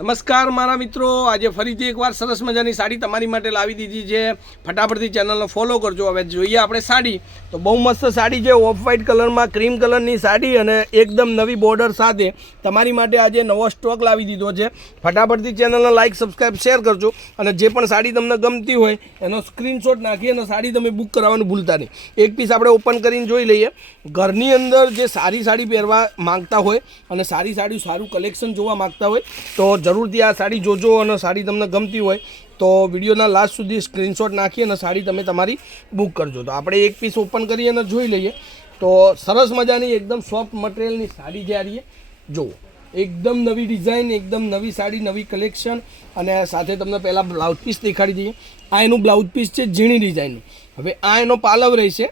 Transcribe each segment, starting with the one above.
નમસ્કાર મારા મિત્રો, આજે ફરીથી એકવાર સરસ મજાની સાડી તમારી માટે લાવી દીધી છે. ફટાફટથી ચેનલને ફોલો કરજો. હવે જોઈએ આપણે સાડી. તો બહુ મસ્ત સાડી છે, ઓફ વ્હાઇટ કલરમાં ક્રીમ કલરની સાડી અને એકદમ નવી બોર્ડર સાથે તમારી માટે આજે નવો સ્ટોક લાવી દીધો છે. ફટાફટથી ચેનલને લાઇક, સબસ્ક્રાઈબ, શેર કરજો અને જે પણ સાડી તમને ગમતી હોય એનો સ્ક્રીનશોટ નાખી અને સાડી તમે બુક કરાવવાનું ભૂલતા નહીં. એક પીસ આપણે ઓપન કરીને જોઈ લઈએ. ઘરની અંદર જે સારી સાડી પહેરવા માંગતા હોય અને સારી સાડી સારું કલેક્શન જોવા માંગતા હોય તો જરૂરથી આ સાડી જોજો અને સાડી તમને ગમતી હોય તો વિડીયોના લાસ્ટ સુધી સ્ક્રીનશોટ નાખી અને સાડી તમે તમારી બુક કરજો. તો આપણે એક પીસ ઓપન કરી અને જોઈ લઈએ. તો સરસ મજાની એકદમ સોફ્ટ મટીરિયલની સાડી જે આ રહી જુઓ, એકદમ નવી ડિઝાઇન, એકદમ નવી સાડી, નવી કલેક્શન અને સાથે તમને પહેલાં બ્લાઉઝ પીસ દેખાડી દઈએ. આ એનું બ્લાઉઝ પીસ છે ઝીણી ડિઝાઇનનું. હવે આ એનો પાલવ રહેશે.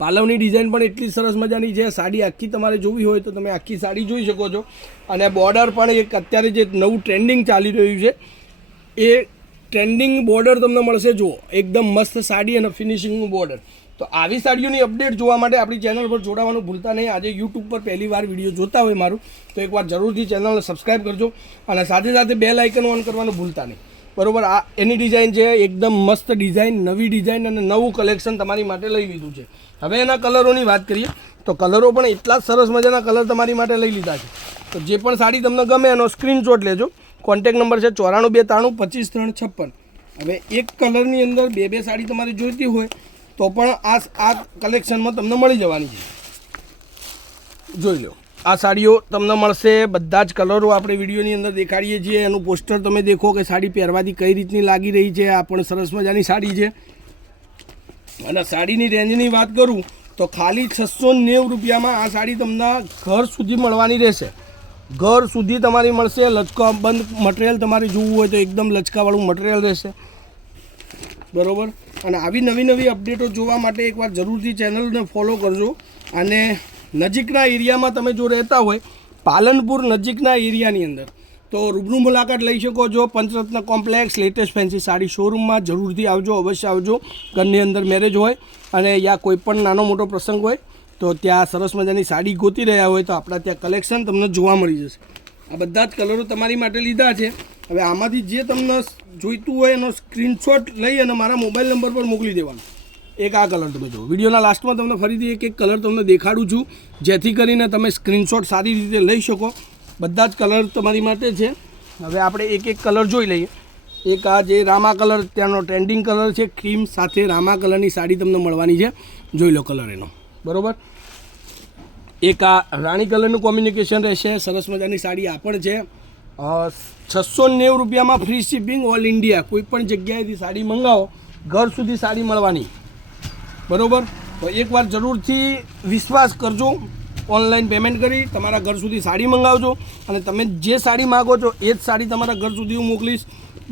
પાલવની ડિઝાઇન પણ એટલી સરસ મજાની છે. સાડી આખી તમારે જોવી હોય તો તમે આખી સાડી જોઈ શકો છો. અને બોર્ડર પણ એક અત્યારે જે નવું ટ્રેન્ડિંગ ચાલી રહ્યું છે એ ટ્રેન્ડિંગ બોર્ડર તમને મળશે. જુઓ, એકદમ મસ્ત સાડી અને ફિનિશિંગનું બોર્ડર. તો આવી સાડીઓની અપડેટ જોવા માટે આપણી ચેનલ પર જોડાવાનું ભૂલતા નહીં. આજે યુટ્યુબ પર પહેલી વાર વિડીયો જોતા હોય મારું તો એકવાર જરૂરથી ચેનલને સબસ્ક્રાઈબ કરજો અને સાથે સાથે બેલ આઇકન ઓન કરવાનું ભૂલતા નહીં. બરાબર, આ એની ડિઝાઇન છે, એકદમ મસ્ત ડિઝાઇન, નવી ડિઝાઇન અને નવું કલેક્શન તમારી માટે લઈ લીધું છે. હવે એના કલરોની વાત કરીએ તો કલરો પણ એટલા જ સરસ મજાના કલર તમારી માટે લઈ લીધા છે. તો જે પણ સાડી તમને ગમે એનો સ્ક્રીનશોટ લેજો. કોન્ટેક નંબર છે 94 92 25 356. હવે એક કલરની અંદર બે સાડી તમારી જોઈતી હોય તો પણ આ કલેક્શનમાં તમને મળી જવાની છે. જોઈ લો, આ સાડીઓ તમને મળશે. બધા જ કલરો આપણે વિડીયોની અંદર દેખાડીએ છીએ. એનું પોસ્ટર તમે દેખો કે સાડી પહેરવાથી કઈ રીતની લાગી રહી છે. આ પણ સરસ મજાની સાડી છે. અને સાડીની રેન્જની વાત કરું તો ખાલી 690 રૂપિયામાં આ સાડી તમને ઘર સુધી મળવાની રહેશે. ઘર સુધી તમારી મળશે. લચકા બંધ મટીરિયલ તમારે જોવું હોય તો એકદમ લચકાવાળું મટીરિયલ રહેશે. બરાબર. અને આવી નવી અપડેટો જોવા માટે એકવાર જરૂરથી ચેનલને ફોલો કરજો. અને નજીકના એરિયામાં તમે જો રહેતા હોય, પાલનપુર નજીકના એરિયાની અંદર, તો રૂબરૂ મુલાકાત લઈ શકો છો. પંચરત્ન કોમ્પ્લેક્સ લેટેસ્ટ ફેન્સી સાડી શોરૂમમાં જરૂરથી આવજો, અવશ્ય આવજો. ઘરની અંદર મેરેજ હોય અને યા કોઈ પણ નાનો મોટો પ્રસંગ હોય તો ત્યાં સરસ મજાની સાડી ગોતી રહ્યા હોય તો આપણા ત્યાં કલેક્શન તમને જોવા મળી જશે. આ બધા જ કલરો તમારી માટે લીધા છે. હવે આમાંથી જે તમને જોઈતું હોય એનો સ્ક્રીનશોટ લઈ અને મારા મોબાઈલ નંબર પર મોકલી દેવાનો. એક આ કલર તમે જુઓ. વિડીયોના લાસ્ટમાં તમને ફરીથી એક કલર તમને દેખાડું છું જેથી કરીને તમે સ્ક્રીનશોટ સારી રીતે લઈ શકો. બધા જ કલર તમારી માટે છે. હવે આપણે એક કલર જોઈ લઈએ. એક આ જે રામા કલર ત્યાંનો ટ્રેન્ડિંગ કલર છે, ક્રીમ સાથે રામા કલરની સાડી તમને મળવાની છે. જોઈ લો કલર એનો. બરાબર. એક આ રાણી કલરનું કોમ્યુનિકેશન રહેશે. સરસ મજાની સાડી આ પણ છે. 690 રૂપિયામાં ફ્રી શિપિંગ ઓલ ઇન્ડિયા. કોઈ પણ જગ્યાએથી સાડી મંગાવો ઘર સુધી સાડી મળવાની. બરાબર. તો એકવાર જરૂરથી વિશ્વાસ કરજો. ઓનલાઈન પેમેન્ટ કરી તમારા ઘર સુધી સાડી મંગાવજો અને તમે જે સાડી માગો છો એ જ સાડી તમારા ઘર સુધી હું મોકલીશ.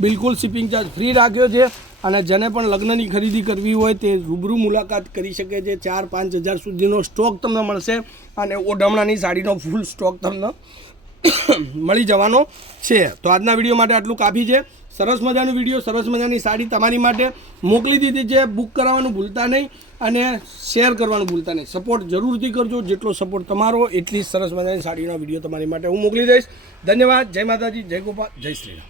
બિલકુલ શિપિંગ ચાર્જ ફ્રી રાખ્યો છે. અને જેને પણ લગ્નની ખરીદી કરવી હોય તે રૂબરૂ મુલાકાત કરી શકે છે. 4-5 હજાર સુધીનો સ્ટોક તમને મળશે અને ઓઢમણાની સાડીનો ફૂલ સ્ટોક તમને મળી જવાનો છે. તો આજના વિડીયો માટે આટલું કાફી છે. સરસ મજાનો વિડીયો, સરસ મજાની સાડી તમારી માટે મોકલી દીધી છે. બુક કરાવવાનું ભૂલતા નહીં અને શેર કરવાનું ભૂલતા નહીં. સપોર્ટ જરૂરથી કરજો. જેટલો સપોર્ટ તમારો એટલી સરસ મજાની સાડીનો વિડીયો તમારી માટે હું મોકલી દઈશ. ધન્યવાદ. જય માતાજી, જય ગોપાલ, જય શ્રી રામ.